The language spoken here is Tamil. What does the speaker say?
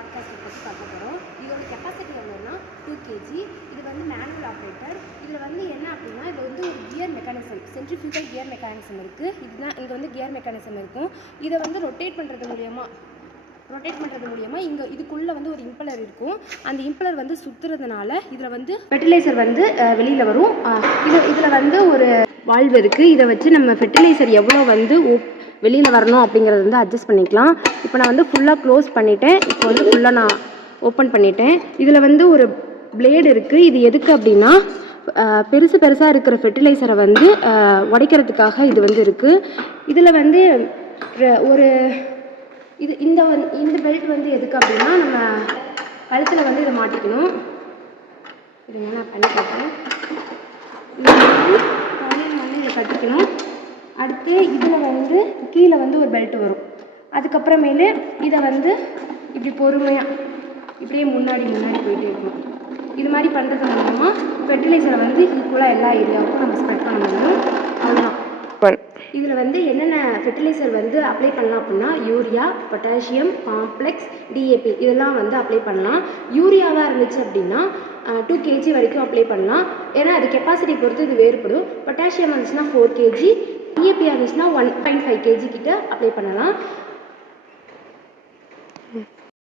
ப்ராட்காஸ்ட்டை பற்றி பார்க்க போகிறோம். இதோட கெப்பாசிட்டி எவ்வளோன்னா 2 kg. இது வந்து மேனுவல் ஆப்ரேட்டர். இதில் வந்து என்ன அப்படின்னா, இது வந்து ஒரு gear mechanism, centrifugal gear mechanism இருக்குது. இதுதான் இங்கே வந்து கியர் மெக்கானிசம் இருக்கும். இதை வந்து ரொட்டேட் பண்ணுறது மூலியமாக இங்கே இதுக்குள்ளே வந்து ஒரு இம்பலர் இருக்கும். அந்த இம்பலர் வந்து சுற்றுறதுனால இதில் வந்து ஃபெர்டிலைசர் வந்து வெளியில் வரும். இதில் வந்து ஒரு வால்வு இருக்குது. இதை வச்சு நம்ம ஃபெர்டிலைசர் எவ்வளோ வந்து வெளியில் வரணும் அப்படிங்கிறத வந்து அட்ஜஸ்ட் பண்ணிக்கலாம். இப்போ நான் வந்து ஃபுல்லாக க்ளோஸ் பண்ணிவிட்டேன். இப்போ வந்து ஃபுல்லாக நான் ஓப்பன் பண்ணிட்டேன். இதில் வந்து ஒரு பிளேடு இருக்குது. இது எதுக்கு அப்படின்னா, பெருசாக இருக்கிற ஃபெர்டிலைசரை வந்து உடைக்கிறதுக்காக இது வந்து இருக்குது. இதில் வந்து ஒரு இந்த பெல்ட் வந்து எதுக்கு அப்படின்னா, நம்ம கழுத்தில் வந்து இதை மாட்டிக்கணும். இது நான் பண்ணி பார்க்குறேன். இதை கட்டிக்கணும். அடுத்து இதில் வந்து கீழே வந்து ஒரு பெல்ட் வரும். அதுக்கப்புறமேலு இதை வந்து இப்படி பொறுமையாக இப்படியே முன்னாடி போயிட்டே இருக்கணும். இது மாதிரி பண்ணுறது மூலமாக ஃபெர்டிலைசரை வந்து ஈக்குவலாக எல்லா ஏரியாவுக்கும் நம்ம ஸ்ப்ரெட் பண்ண முடியும். அதுதான். இதில் வந்து என்னென்ன ஃபெர்டிலைசர் வந்து அப்ளை பண்ணலாம் அப்படின்னா, யூரியா, பொட்டாசியம், காம்ப்ளெக்ஸ், டிஏபி இதெல்லாம் வந்து அப்ளை பண்ணலாம். யூரியாவாக இருந்துச்சு அப்படின்னா 2 kg வரைக்கும் அப்ளை பண்ணலாம். ஏன்னா அது கெப்பாசிட்டி பொறுத்து இது வேறுபடும். பொட்டாசியம் இருந்துச்சுன்னா 4 kg, டிஏபி இருந்துச்சுன்னா 1.5 kg கிட்ட அப்ளை பண்ணலாம்.